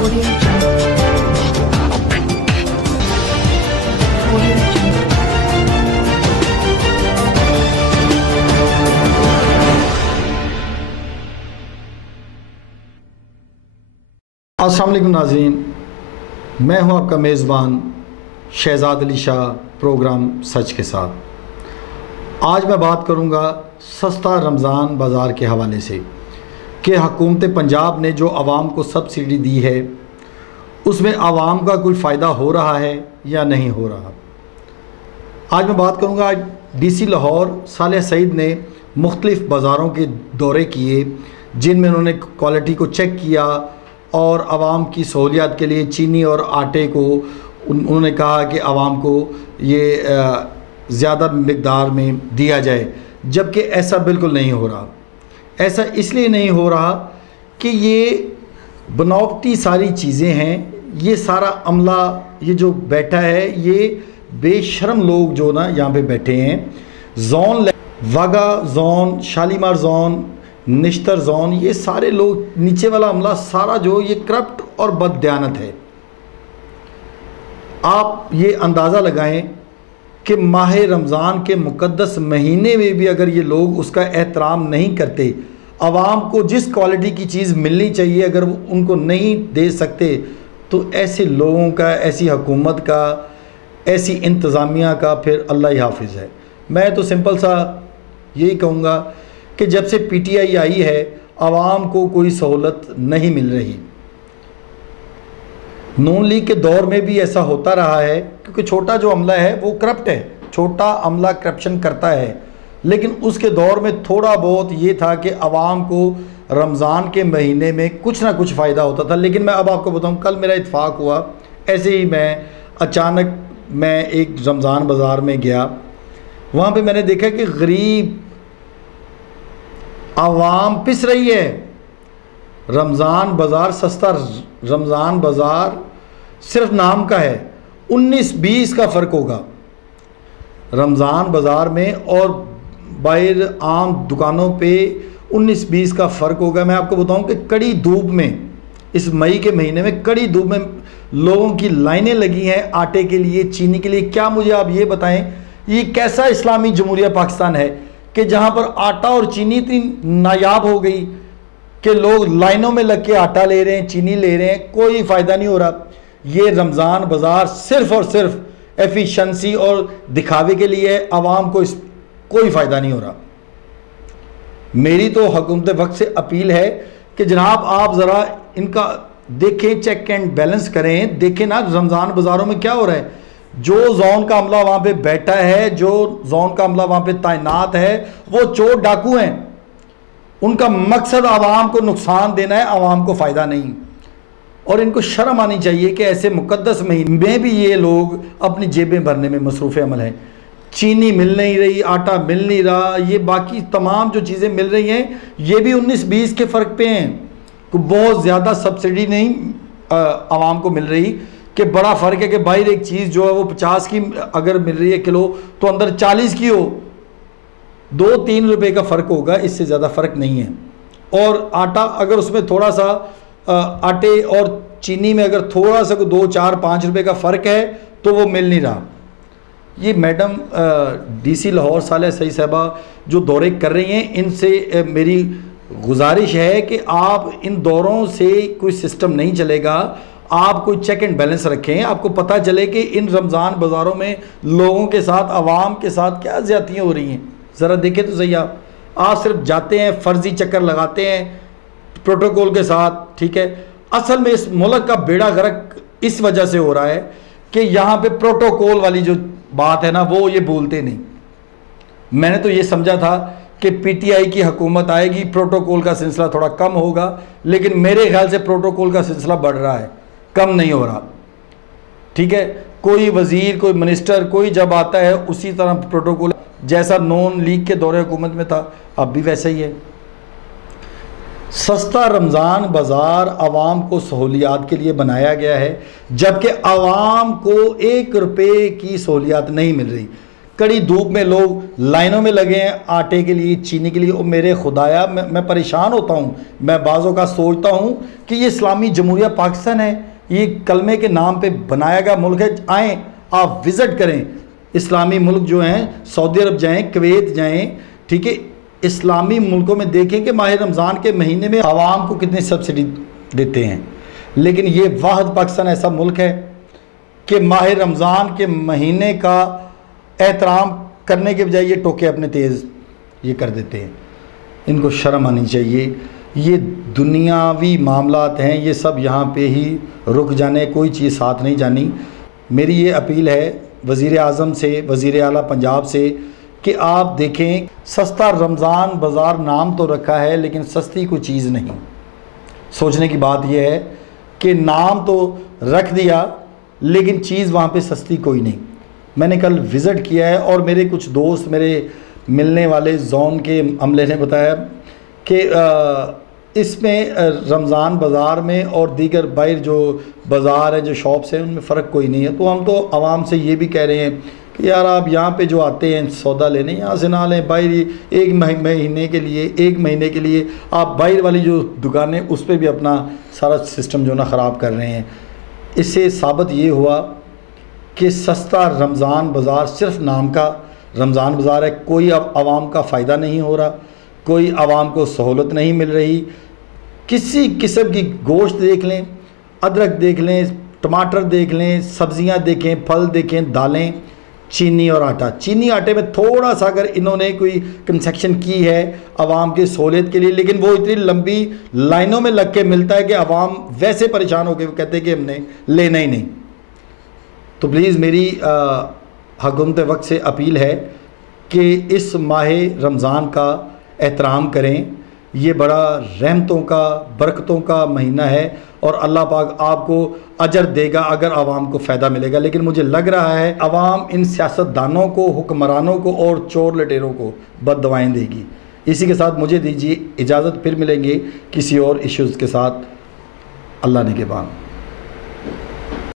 Audio Jungle. Audio Jungle. अस्सलाम वालेकुम नाज़रीन, मैं हूं आपका मेज़बान शहजाद अली शाह, प्रोग्राम सच के साथ। आज मैं बात करूंगा सस्ता रमज़ान बाज़ार के हवाले से कि हुकूमत पंजाब ने जो आवाम को सब्सिडी दी है उसमें आवाम का कोई फ़ायदा हो रहा है या नहीं हो रहा। आज मैं बात करूंगा, आज DC लाहौर सालेह सईद ने मुख्तलिफ़ बाज़ारों के दौरे किए जिनमें उन्होंने क्वालिटी को चेक किया और आवाम की सहूलियत के लिए चीनी और आटे को उन्होंने कहा कि आवाम को ये ज़्यादा मिक़दार में दिया जाए, जबकि ऐसा बिल्कुल नहीं हो रहा। ऐसा इसलिए नहीं हो रहा कि ये बनावटी सारी चीज़ें हैं, ये सारा अमला ये जो बैठा है, ये बेशर्म लोग जो ना यहाँ पे बैठे हैं, zone Wagah zone, Shalimar zone, Nishtar zone, ये सारे लोग, नीचे वाला अमला सारा जो ये करप्ट और बददयानत है। आप ये अंदाज़ा लगाएं कि माह रमज़ान के मुक़द्दस महीने में भी अगर ये लोग उसका एहतराम नहीं करते, आवाम को जिस क्वालिटी की चीज़ मिलनी चाहिए अगर वो उनको नहीं दे सकते, तो ऐसे लोगों का, ऐसी हुकूमत का, ऐसी इंतज़ामिया का फिर अल्लाह ही हाफिज़ है। मैं तो सिंपल सा यही कहूँगा कि जब से PTI आई है आवाम को कोई सहूलत नहीं मिल रही। नून लीग के दौर में भी ऐसा होता रहा है, क्योंकि छोटा जो अमला है वो करप्ट है, छोटा अमला करप्शन करता है, लेकिन उसके दौर में थोड़ा बहुत ये था कि आवाम को रमज़ान के महीने में कुछ ना कुछ फ़ायदा होता था। लेकिन मैं अब आपको बताऊं, कल मेरा इत्फाक हुआ, ऐसे ही मैं अचानक एक रमज़ान बाज़ार में गया, वहाँ पे मैंने देखा कि गरीब आवाम पिस रही है। रमज़ान बाज़ार सस्ता, रमज़ान बाज़ार सिर्फ नाम का है, 19-20 का फ़र्क होगा रमज़ान बाज़ार में और बाहर आम दुकानों पे 19-20 का फ़र्क होगा। मैं आपको बताऊं कि कड़ी धूप में, इस मई के महीने में कड़ी धूप में लोगों की लाइनें लगी हैं आटे के लिए, चीनी के लिए। क्या मुझे आप ये बताएं, ये कैसा इस्लामी जमहूरिया पाकिस्तान है कि जहाँ पर आटा और चीनी इतनी नायाब हो गई कि लोग लाइनों में लग के आटा ले रहे हैं, चीनी ले रहे हैं, कोई फ़ायदा नहीं हो रहा। ये रमज़ान बाज़ार सिर्फ़ और सिर्फ एफिशिएंसी और दिखावे के लिए है, आवाम को इस कोई फ़ायदा नहीं हो रहा। मेरी तो हुकूमत वक्त से अपील है कि जनाब आप ज़रा इनका देखें, चेक एंड बैलेंस करें, देखें ना रमज़ान बाज़ारों में क्या हो रहा है। जो जोन का अमला वहाँ पे बैठा है, जो जोन का अमला वहाँ पे तैनात है, वो चोर डाकू हैं। उनका मकसद आवाम को नुकसान देना है, आवाम को फ़ायदा नहीं। और इनको शर्म आनी चाहिए कि ऐसे मुक़द्दस महीने में भी ये लोग अपनी जेबें भरने में मसरूफ़ अमल हैं। चीनी मिल नहीं रही, आटा मिल नहीं रहा, ये बाकी तमाम जो चीज़ें मिल रही हैं ये भी 19-20 के फ़र्क पे हैं। तो बहुत ज़्यादा सब्सिडी नहीं आवाम को मिल रही कि बड़ा फ़र्क है कि बाहर एक चीज़ जो है वो 50 की अगर मिल रही है किलो, तो अंदर 40 की हो, 2-3 रुपए का फ़र्क होगा, इससे ज़्यादा फ़र्क नहीं है। और आटा अगर उसमें थोड़ा सा आटे और चीनी में अगर थोड़ा सा 2-4-5 रुपए का फ़र्क है तो वो मिल नहीं रहा। ये मैडम DC लाहौर सालेह सईद साहबा जो दौरे कर रही हैं, इनसे मेरी गुजारिश है कि आप इन दौरों से कोई सिस्टम नहीं चलेगा, आप कोई चेक एंड बैलेंस रखें, आपको पता चले कि इन रमज़ान बाज़ारों में लोगों के साथ, आवाम के साथ क्या ज़्यादतियाँ हो रही हैं। ज़रा देखें तो सही। आप सिर्फ जाते हैं, फ़र्ज़ी चक्कर लगाते हैं प्रोटोकॉल के साथ, ठीक है। असल में इस मुल्क का बेड़ा गर्क इस वजह से हो रहा है कि यहाँ पे प्रोटोकॉल वाली जो बात है ना, वो ये बोलते नहीं। मैंने तो ये समझा था कि PTI की हुकूमत आएगी, प्रोटोकॉल का सिलसिला थोड़ा कम होगा, लेकिन मेरे ख्याल से प्रोटोकॉल का सिलसिला बढ़ रहा है, कम नहीं हो रहा, ठीक है। कोई वज़ीर, कोई मिनिस्टर, कोई जब आता है उसी तरह प्रोटोकॉल, जैसा नून लीग के दौरे हुकूमत में था अब भी वैसा ही है। सस्ता रमज़ान बाज़ार आवाम को सहूलियात के लिए बनाया गया है, जबकि आवाम को 1 रुपये की सहूलियात नहीं मिल रही। कड़ी धूप में लोग लाइनों में लगे हैं आटे के लिए, चीनी के लिए। और मेरे खुदाया मैं परेशान होता हूँ। मैं बाज़ों का सोचता हूँ कि ये इस्लामी जमहूरिया पाकिस्तान है, ये कलमे के नाम पे बनाया गया मुल्क है। आएँ, आप विज़िट करें इस्लामी मुल्क जो हैं, सऊदी अरब जाएँ, कुवैत जाएँ, ठीक है। इस्लामी मुल्कों में देखें कि माह रमज़ान के महीने में आवाम को कितनी सब्सिडी देते हैं। लेकिन ये वाहिद पाकिस्तान ऐसा मुल्क है कि माह रमज़ान के महीने का एहतराम करने के बजाय ये टोके अपने तेज़ ये कर देते हैं। इनको शर्म आनी चाहिए। ये दुनियावी मामलात हैं, ये सब यहाँ पे ही रुक जाने, कोई चीज़ साथ नहीं जानी। मेरी ये अपील है वज़ीर आज़म से, वज़ीर आला पंजाब से, कि आप देखें सस्ता रमज़ान बाज़ार नाम तो रखा है लेकिन सस्ती कोई चीज़ नहीं। सोचने की बात यह है कि नाम तो रख दिया लेकिन चीज़ वहाँ पे सस्ती कोई नहीं। मैंने कल विज़िट किया है और मेरे कुछ दोस्त, मेरे मिलने वाले जोन के अमले ने बताया कि इसमें रमज़ान बाज़ार में और दीगर बाहर जो बाज़ार है, जो शॉप्स हैं, उनमें फ़र्क कोई नहीं है। तो हम तो आवाम से ये भी कह रहे हैं कि यार आप यहाँ पे जो आते हैं सौदा लेने, यहाँ से ना लें। बाहर एक महीने के लिए आप बाहर वाली जो दुकानें उस पर भी अपना सारा सिस्टम जो ना ख़राब कर रहे हैं। इससे साबित ये हुआ कि सस्ता रमज़ान बाज़ार सिर्फ नाम का रमज़ान बाज़ार है। कोई अब आवाम का फ़ायदा नहीं हो रहा, कोई आवाम को सहूलत नहीं मिल रही। किसी किस्म की गोश्त देख लें, अदरक देख लें, टमाटर देख लें, सब्ज़ियाँ देखें, फल देखें, दालें, चीनी और आटा। चीनी आटे में थोड़ा सा अगर इन्होंने कोई कंसेक्शन की है आवाम की सहूलियत के लिए, लेकिन वो इतनी लंबी लाइनों में लग के मिलता है कि आवाम वैसे परेशान हो गए, वो कहते हैं कि हमने लेना ही नहीं। तो प्लीज़ मेरी हुकूमत वक्त से अपील है कि इस माह रमज़ान का एहतराम करें। ये बड़ा रहमतों का, बरकतों का महीना है और अल्लाह पाक आपको अजर देगा अगर आवाम को फ़ायदा मिलेगा। लेकिन मुझे लग रहा है आवाम इन सियासतदानों को, हुक्मरानों को और चोर लटेरों को बद्दुआएं देगी। इसी के साथ मुझे दीजिए इजाज़त, फिर मिलेंगे किसी और इश्यूज़ के साथ। अल्लाह ने के बाद।